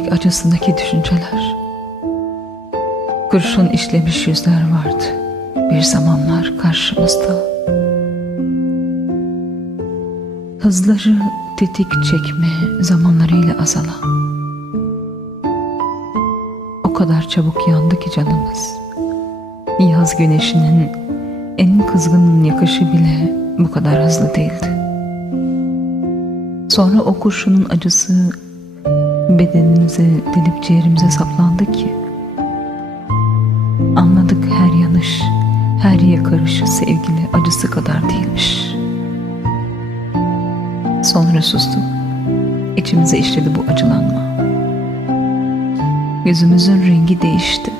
Yürek acısındaki düşünceler. Kurşun işlemiş yüzler vardı. Bir zamanlar karşımızda. Hızları tetik çekme zamanlarıyla azalan. O kadar çabuk yandı ki canımız. Yaz güneşinin en kızgın yakışı bile bu kadar hızlı değildi. Sonra o kurşunun acısı bedenimize delip ciğerimize saplandı ki anladık her yanış, her yakarışı sevgili acısı kadar değilmiş. Sonra sustuk. İçimize işledi bu acılanma. Yüzümüzün rengi değişti.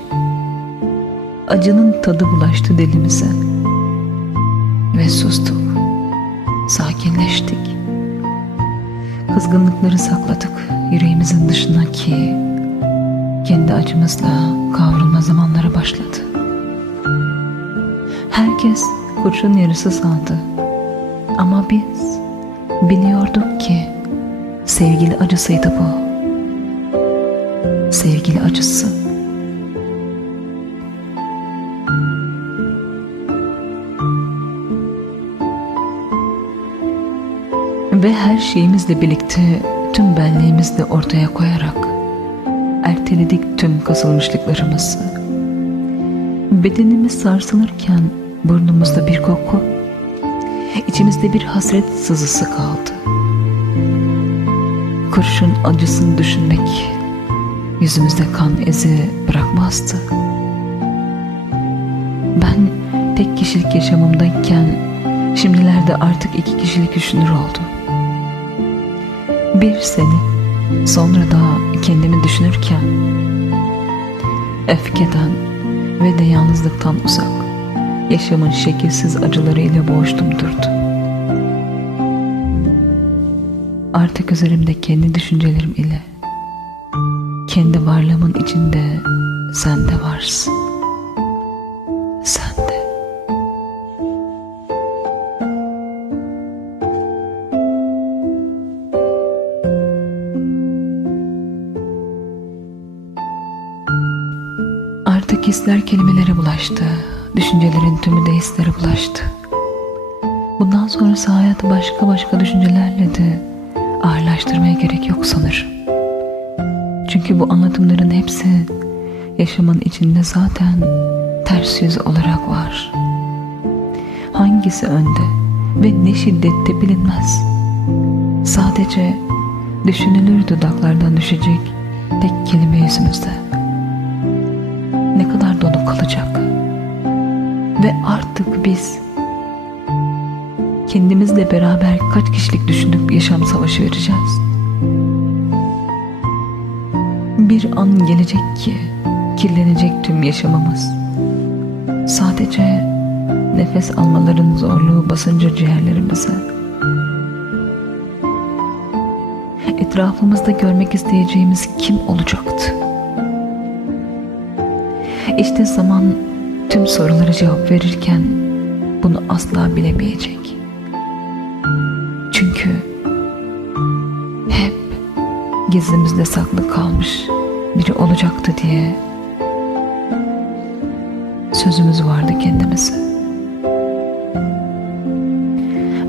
Acının tadı bulaştı dilimize. Ve sustuk. Sakinleştik. Kızgınlıkları sakladık yüreğimizin dışına ki kendi acımızla kavrulma zamanları başladı. Herkes kurşun yarısı sandı. Ama biz biliyorduk ki sevgili acısıydı bu. Sevgili acısı. Ve her şeyimizle birlikte tüm benliğimizle ortaya koyarak erteledik tüm kasılmışlıklarımızı. Bedenimiz sarsılırken burnumuzda bir koku, içimizde bir hasret sızısı kaldı. Kurşun acısını düşünmek yüzümüzde kan izi bırakmazdı. Ben tek kişilik yaşamımdayken şimdilerde artık iki kişilik düşünür oldum. Bir seni, sonra da kendimi düşünürken öfkeden ve de yalnızlıktan uzak yaşamın şekilsiz acılarıyla boğuştum durdum. Artık üzerimde kendi düşüncelerim ile kendi varlığımın içinde sen de varsın. Hisler kelimelere bulaştı. Düşüncelerin tümü de hislere bulaştı. Bundan sonrası hayatı başka başka düşüncelerle de ağırlaştırmaya gerek yok sanırım. Çünkü bu anlatımların hepsi yaşamın içinde zaten ters yüz olarak var. Hangisi önde ve ne şiddette bilinmez. Sadece düşünülür dudaklardan düşecek tek kelime yüzümüzde. Kalacak. Ve artık biz kendimizle beraber kaç kişilik düşünüp yaşam savaşı vereceğiz. Bir an gelecek ki kirlenecek tüm yaşamımız. Sadece nefes almaların zorluğu basınca ciğerlerimize. Etrafımızda görmek isteyeceğimiz kim olacaktı? İşte zaman tüm sorulara cevap verirken bunu asla bilemeyecek. Çünkü hep gizlimizde saklı kalmış biri olacaktı diye sözümüz vardı kendimize.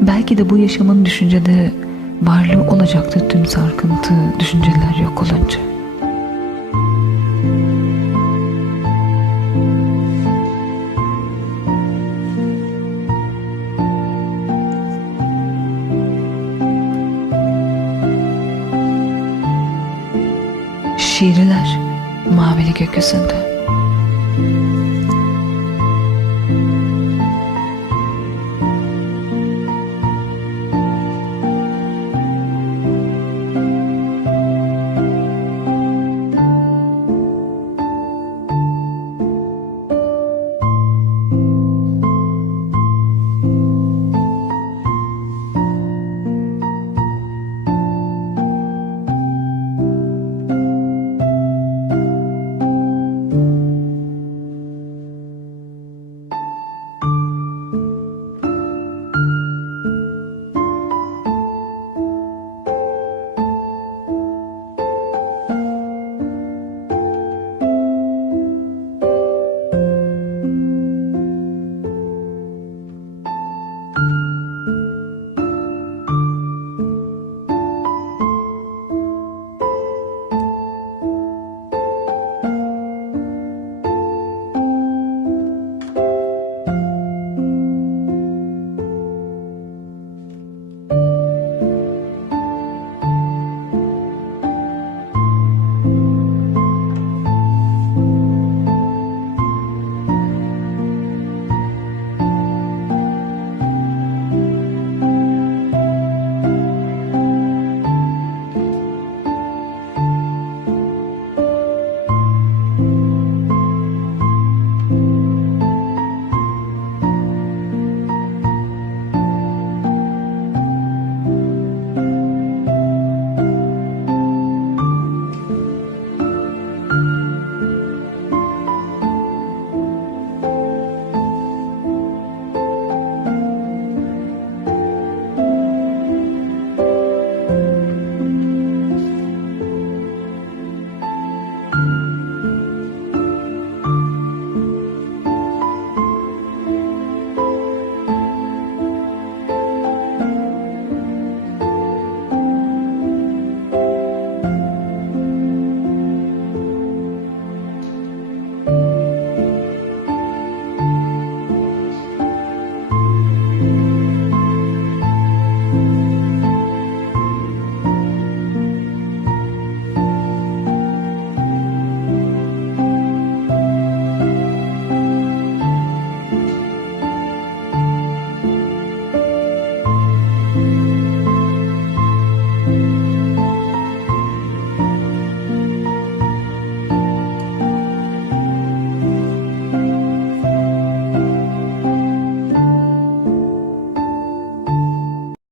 Belki de bu yaşamın düşüncede varlığı olacaktı tüm sarkıntı düşünceler yok olunca. Şiirler mavili gökyüzünde